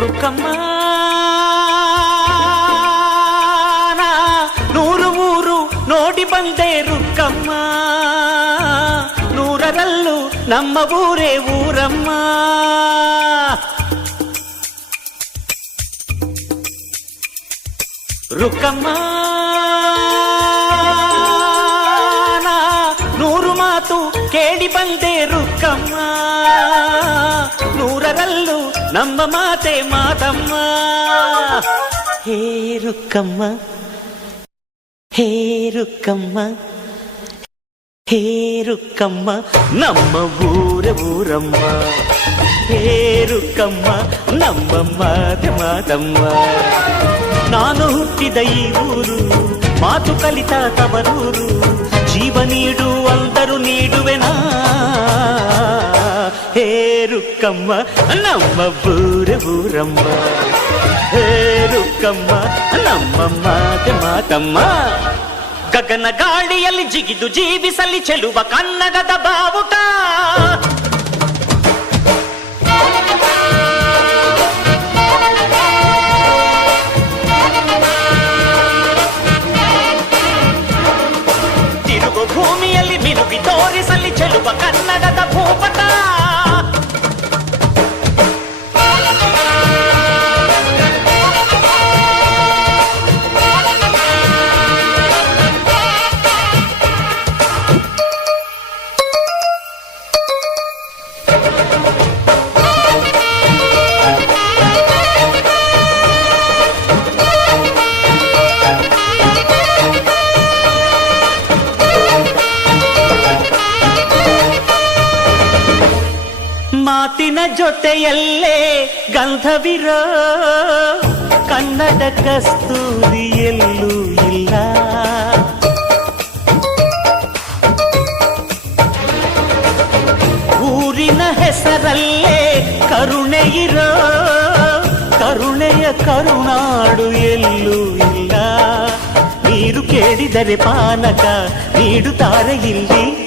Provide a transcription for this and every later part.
రుక్కమ్మా నా నూరు ఊరు నోటి ಬಂದೆ ರುಕ್ಕಮ್ಮ ನೂರರಲ್ಲು ನಮ್ಮ ಊರೇ ಊರಮ್ಮ ರುಕ್ಕಮ್ಮ ಮಾತು ಕೇಳಿ ಬಂದೆ ರುಕ್ಕಮ್ಮ ನೂರರಲ್ಲು ನಮ್ಮ ಮಾತೆ ಮಾತಮ್ಮ ಹೇ ರುಕ್ಕಮ್ಮ ಹೇ ರುಕ್ಕಮ್ಮ ಹೇ ರುಕ್ಕಮ್ಮ ನಮ್ಮ ಊರ ಊರಮ್ಮ ಹೇ ರುಕ್ಕಮ್ಮ ನಮ್ಮ ಮಾತೆ ಮಾತಮ್ಮ ನಾನು ಹುಟ್ಟಿದ ಈ ಊರು ಮಾತು ಕಲಿತ ತವರೂರು ಹೇ ರುಕ್ಕಮ್ಮ ನಮ್ಮ ಊರ ಊರಮ್ಮ ಹೇ ರುಕ್ಕಮ್ಮ ನಮ್ಮ ಮಾತೆ ಮಾತಮ್ಮ ಗಗನ ಗಾಳಿಯಲ್ಲಿ ಜಿಗಿದು ಜೀವಿಸಲಿ ಚೆಲುವ ಕನ್ನಡದ ಬಾವುಟ ತಿರುಗು ಭೂಮಿಯಲ್ಲಿ ಮಿನುಗಿ ತೋರಿಸಲಿ ಚೆಲುವ ಕನ್ನಡದ ಭೂಪಟ ಮಾತಿನ ಜೊತೆಯಲ್ಲೇ ಗಂಧವಿರೋ ಕನ್ನಡ ಕಸ್ತೂರಿ ಎಲ್ಲೂ ಇಲ್ಲ. ಊರಿನ ಹೆಸರಲ್ಲೇ ಕರುಣೆ ಇರೋ, ಕರುಣೆಯ ಕರುನಾಡು ಎಲ್ಲೂ ಇಲ್ಲ. ನೀರು ಕೇಳಿದರೆ ಪಾನಕ ನೀಡುತ್ತಾರೆ ಇಲ್ಲಿ.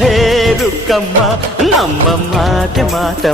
హే రుక్కమ్మ నమ్మ మాట మాట